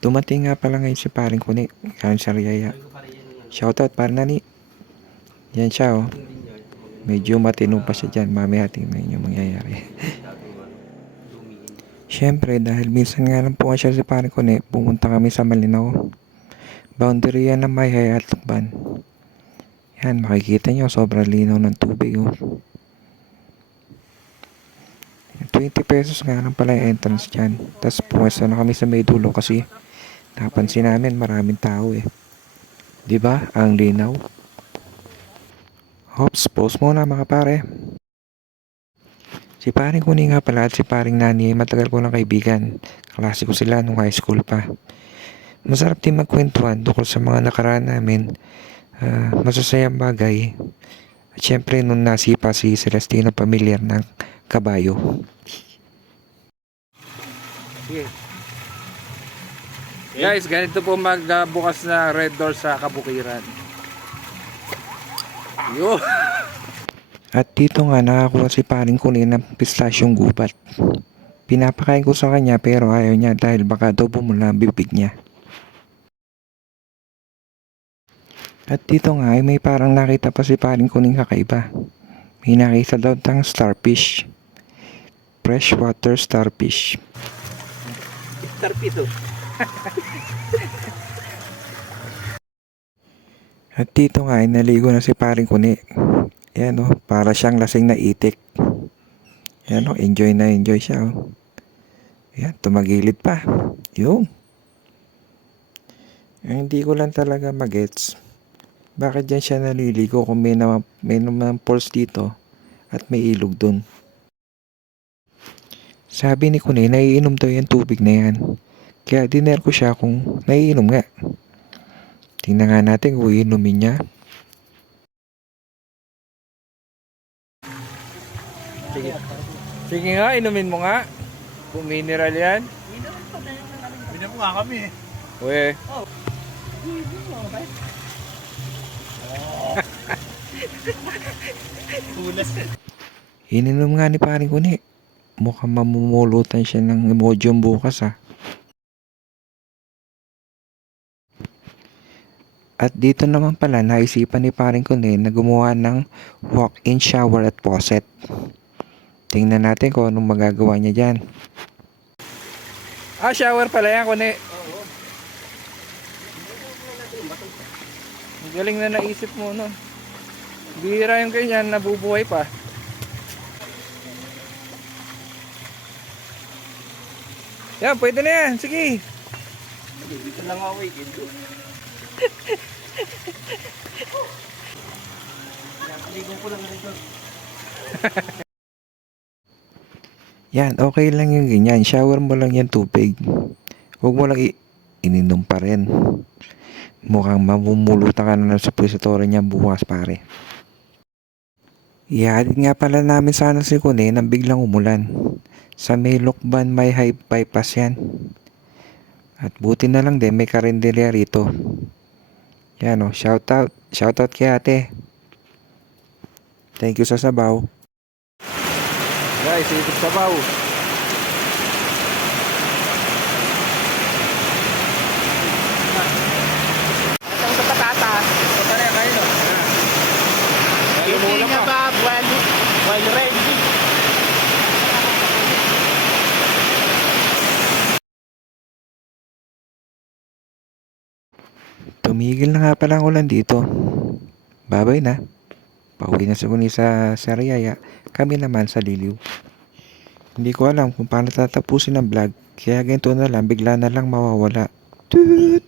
Dumating nga pala ngayon si paring Kuni, galing sa Riyaya. Shoutout para nani. Yan siya oh. Medyo matino pa siya dyan. Mamaya tingnan yung mangyayari. Siyempre dahil minsan nga lang po siya si paring Kuni, pumunta kami sa Malinaw. Boundary yan ng Mayhay at Lukban. Yan, makikita nyo sobrang linaw ng tubig oh. 20 pesos nga lang pala yung entrance dyan. Tapos puwesto na kami sa may dulo kasi napansin namin maraming tao eh. Diba? Ang linaw. Hops, pause muna mga pare. Si paring Kuni nga pala at si paring Nani ay matagal ko ng kaibigan. Klase ko sila nung high school pa. Masarap din magkwentuhan tungkol sa mga nakaraan namin. Masasayang bagay. At syempre nung nasipa si Celestino Pamilyar ng kabayo. Okay. Guys, ganito po magbukas na red door sa Kabukiran. Yo. At dito nga nakakuha si paring Kuni ng pistasyong gubat. Pinapakain ko sa kanya pero ayaw niya dahil baka daw bumula ang bibig niya. At dito nga ay may parang nakita pa si paring Kuning kakaiba. May nakita daw tang starfish. Freshwater starfish. Tarpito. At dito nga ay naligo na si paring Kuni. Yan o, para siyang lasing na itik. Yan o, enjoy na enjoy siya o. Yan, tumagilid pa. Yung. Hindi ko lang talaga magets. Bakit dyan siya naliligo kung may naman pools dito at may ilog dun. Sabi ni Kuni, naiinom daw yung tubig na yan. Kaya diner ko siya kung naiinom nga. Tingnan nga natin kung iinumin niya. Sige. Sige nga, inumin mo nga. Kung mineral yan. Binan mo nga kami eh. Uwe. Tulas. Ininom nga ni paring Kuni. Mukhang mamumulutan siya ng emojium bukas ah. At dito naman pala naisipan ni paring Kuni na gumawa ng walk-in shower at faucet. Tingnan natin kung anong magagawa niya dyan. Ah, shower pala yan, Kuni. Galing na naisip mo, no? Bihira yung ganyan, nabubuhay pa. Yan, pwede na yan. Sige. Dito lang ako eh. Ligo ko lang dito. Yan, okay lang yung ganyan. Shower mo lang yan tubig. Huwag mo lang ininom pa rin. Mukhang mamumulutan ka na sa pwisitore niya bukas pare. Ihatid nga pala namin sana si Kuni nang biglang umulan. Sa may Lukban may high bypass yan. At buti na lang din may karinderya rito. Yan o, shoutout. Shoutout kay ate. Thank you sa sabaw. Guys, ikot sabaw. Ang sa patatas. Patay kayo, no? Hindi nga ba while ready? Tumigil na nga pala ang ulan dito. Babay na. Pauwi na si Kuni sa Riyaya. Kami naman sa Liliw. Hindi ko alam kung paano tatapusin ang vlog. Kaya ganito na lang, bigla na lang mawawala. Toot!